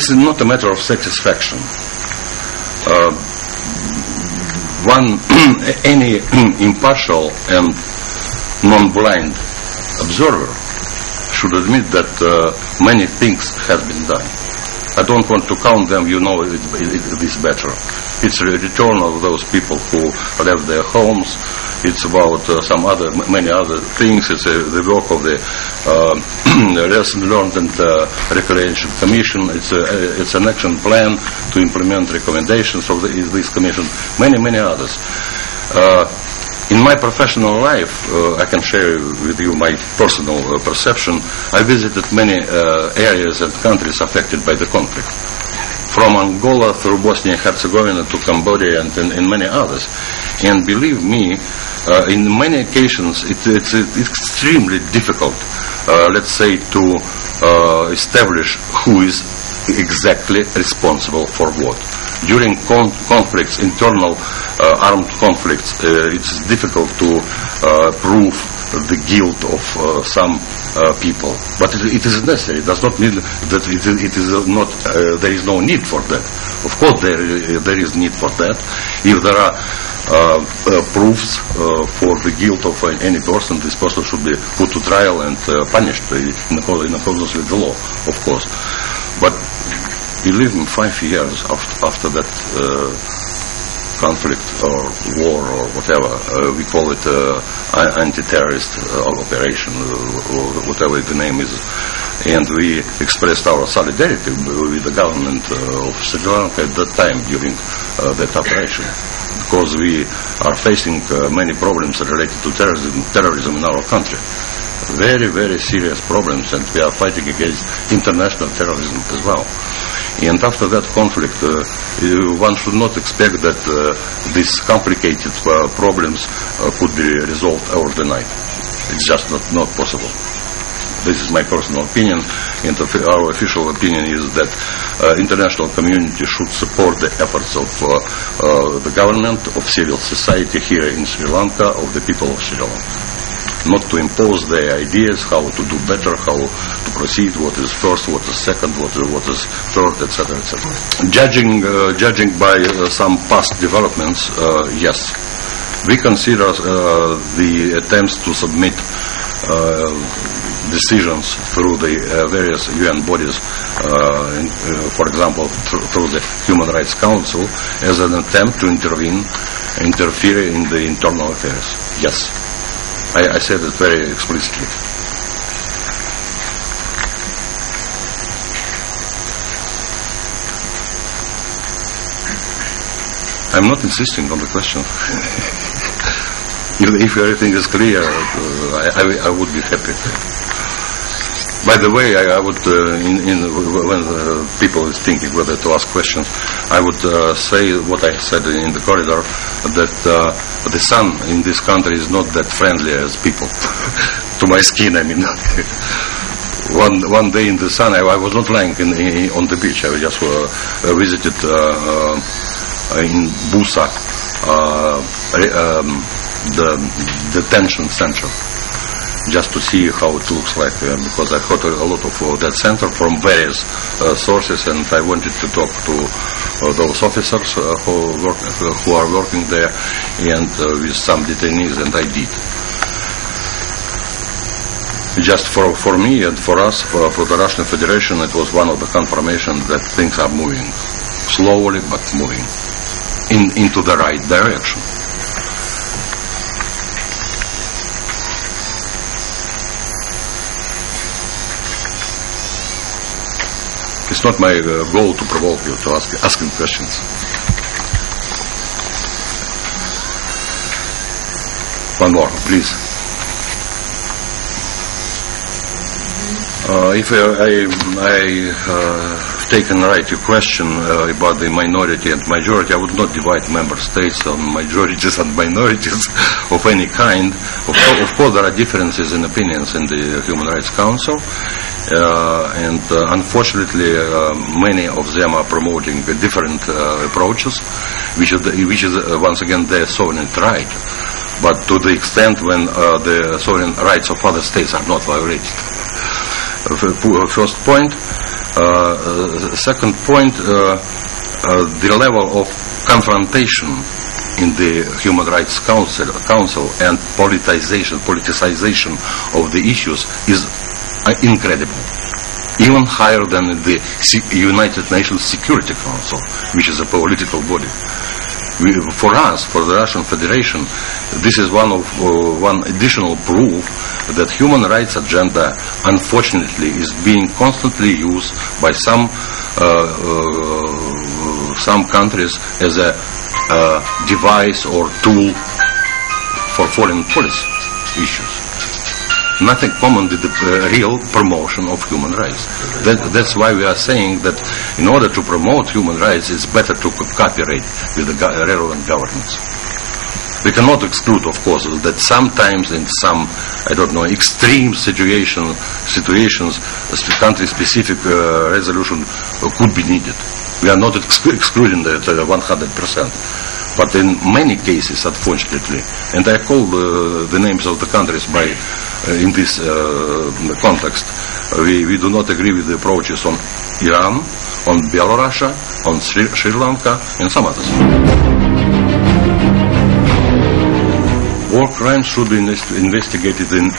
it's not a matter of satisfaction. Any impartial and non-blind observer should admit that many things have been done. I don't want to count them, it is better. It's a return of those people who left their homes. It's about many other things. It's the work of the lesson learned and recollection commission. It's an action plan to implement recommendations of this commission. Many others. In my professional life, I can share with you my personal perception. I visited many areas and countries affected by the conflict, from Angola through Bosnia and Herzegovina to Cambodia and many others. And believe me, in many occasions, it's extremely difficult, let's say, to establish who is exactly responsible for what. During conflicts, internal armed conflicts, it's difficult to prove the guilt of some people. But it is necessary. It does not mean that it is not. There is no need for that. Of course, there is need for that. If there are proofs for the guilt of any person, this person should be put to trial and punished in accordance with the law, of course. But believe me, 5 years after that conflict or war or whatever, we call it anti-terrorist operation, whatever the name is, and we expressed our solidarity with the government of Sri Lanka at that time during that operation, because we are facing many problems related to terrorism in our country. Very, very serious problems, and we are fighting against international terrorism as well. And after that conflict, one should not expect that these complicated problems could be resolved overnight. It's just not possible. This is my personal opinion, and our official opinion is that international community should support the efforts of the government, of civil society here in Sri Lanka, of the people of Sri Lanka. Not to impose their ideas how to do better, how to proceed, what is first, what is second, what is third, etc., etc. Judging by some past developments, yes, we consider the attempts to submit decisions through the various UN bodies, for example, through the Human Rights Council, as an attempt to interfere in the internal affairs. Yes. I said it very explicitly. I'm not insisting on the question. If everything is clear, I would be happy. By the way, I would, when people is thinking whether to ask questions, I would say what I said in the corridor, that the sun in this country is not that friendly as people. To my skin, I mean. One day in the sun, I was not lying on the beach. I just visited in Busa the detention center, just to see how it looks like, because I heard a lot of that center from various sources, and I wanted to talk to those officers who are working there, and with some detainees, and I did. Just for me and for us, for the Russian Federation, it was one of the confirmations that things are moving, slowly but moving, into the right direction. It's not my goal to provoke you to asking questions. One more, please. If I've taken right your question about the minority and majority, I would not divide member states on majorities and minorities of any kind. Of course, there are differences in opinions in the Human Rights Council. And unfortunately, many of them are promoting different approaches, which is once again their sovereign right, but to the extent when the sovereign rights of other states are not violated. First point, Second point, the level of confrontation in the Human Rights Council and politicization of the issues is incredible. Even higher than in the United Nations Security Council, which is a political body. For us, for the Russian Federation, this is one additional proof that human rights agenda, unfortunately, is being constantly used by some countries as a device or tool for foreign policy issues. Nothing common with the real promotion of human rights. That's why we are saying that in order to promote human rights, it's better to cooperate with the relevant governments. We cannot exclude, of course, that sometimes in some, I don't know, extreme situations, country-specific resolution could be needed. We are not excluding that 100%. But in many cases, unfortunately, and I call the names of the countries by in this context, we do not agree with the approaches on Iran, on Belarus, on Sri Lanka, and some others. War crimes should be investigated in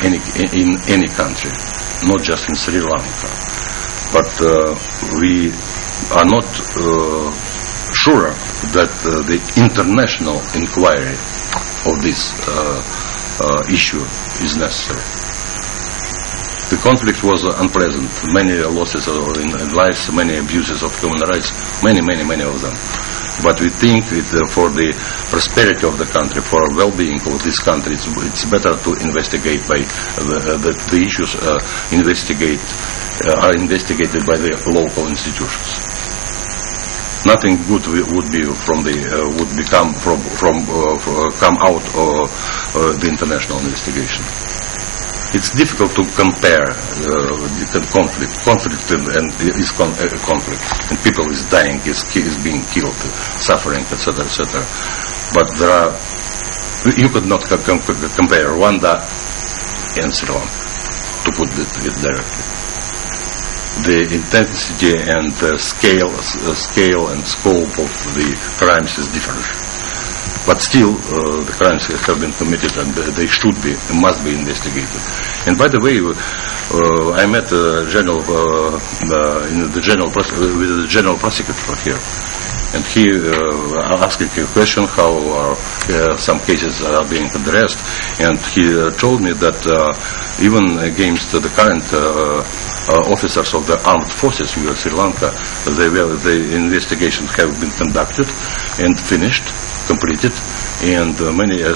any country, not just in Sri Lanka. But we are not sure that the international inquiry of this issue is necessary. The conflict was unpleasant. Many losses in lives, many abuses of human rights, many of them. But we think for the prosperity of the country, for well-being of this country, it's better to investigate by the issues are investigated by the local institutions. Nothing good come out of the international investigation. It's difficult to compare conflict and is conflict, and people is dying, is being killed, suffering, etc., etc. But you could not compare Rwanda and Sri Lanka, to put it directly. The intensity and scale and scope of the crimes is different. But still, the crimes have been committed, and they should be, must be investigated. And by the way, I met with the general prosecutor here, and he asked a question how some cases are being addressed, and he told me that even against the current officers of the armed forces in Sri Lanka, the investigations have been conducted and finished, completed, and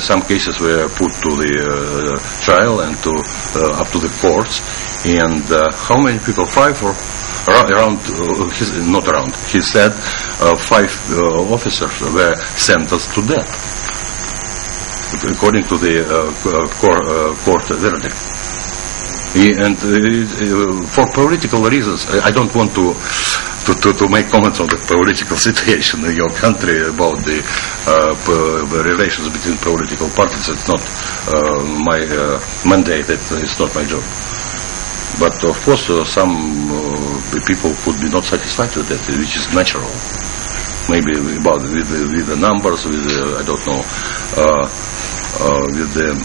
some cases were put to the trial and up to the courts. And how many people? 5 or around? He said 5 officers were sentenced to death, according to the court verdict. And for political reasons, I don't want to make comments on the political situation in your country about the relations between political parties. It's not my mandate. It's not my job. But of course, some people could be not satisfied with that, which is natural. Maybe with the numbers, with I don't know, with the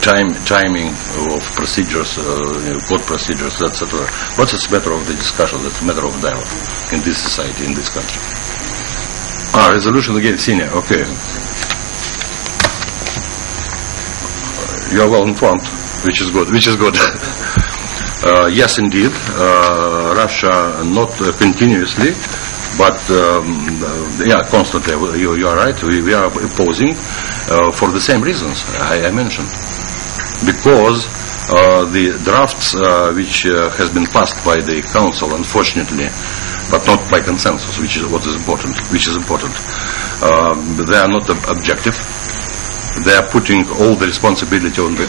timing of procedures, court procedures, etc. But it's a matter of the discussion, it's a matter of dialogue in this society, in this country. Resolution against Syria, okay. You are well informed, which is good. Yes, indeed, Russia not continuously, but constantly. You are right. We are opposing for the same reasons I mentioned, because the drafts which has been passed by the Council, unfortunately, but not by consensus, which is important. They are not objective. They are putting all the responsibility on the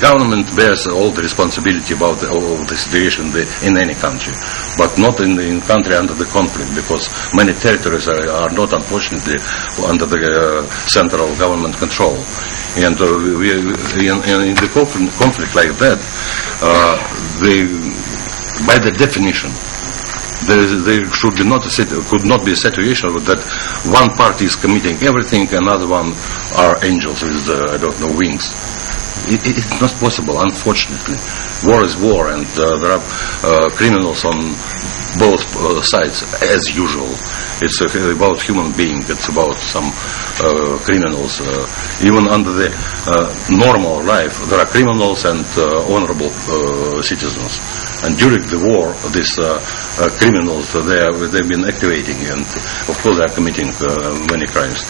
government bears all the responsibility about all the situation in any country, but not in the country under the conflict, because many territories are not, unfortunately, under the central government control. And in the conflict like that, by the definition, there should be could not be a situation that one party is committing everything, another one are angels with I don't know, wings. It's not possible, unfortunately. War is war, and there are criminals on both sides, as usual. It's about human being. It's about some criminals. Even under the normal life, there are criminals and honorable citizens. And during the war, these criminals, they've been activating, and of course they are committing many crimes.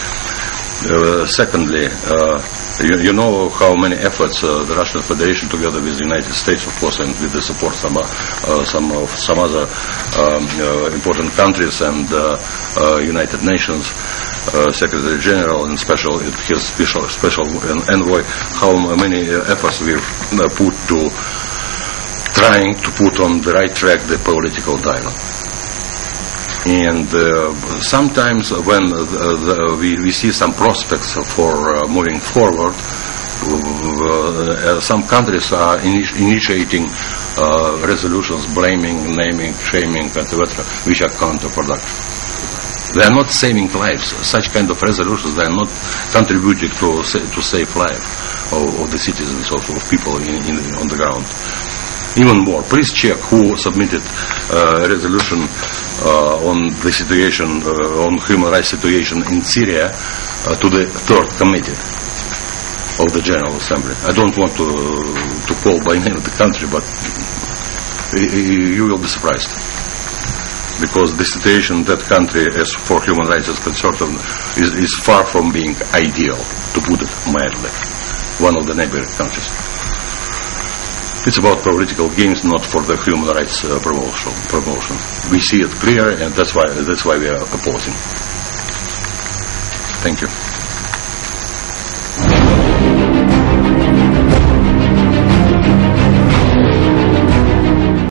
Secondly, you know how many efforts the Russian Federation, together with the United States, of course, and with the support of some other important countries and United Nations Secretary General and his special envoy, how many efforts we've put to trying to put on the right track the political dialogue. And sometimes when we see some prospects for moving forward, some countries are initiating resolutions blaming, naming, shaming, etc., which are counterproductive. They are not saving lives. Such kind of resolutions, they are not contributing to save life of the citizens, of people on the ground. Even more, please check who submitted a resolution on the situation, on human rights situation in Syria to the third committee of the General Assembly. I don't want to call by name the country, but you will be surprised. Because the situation in that country, as for human rights is concerned, is far from being ideal, to put it mildly. One of the neighboring countries. It's about political games, not for the human rights promotion. We see it clear, and that's why we are opposing. Thank you.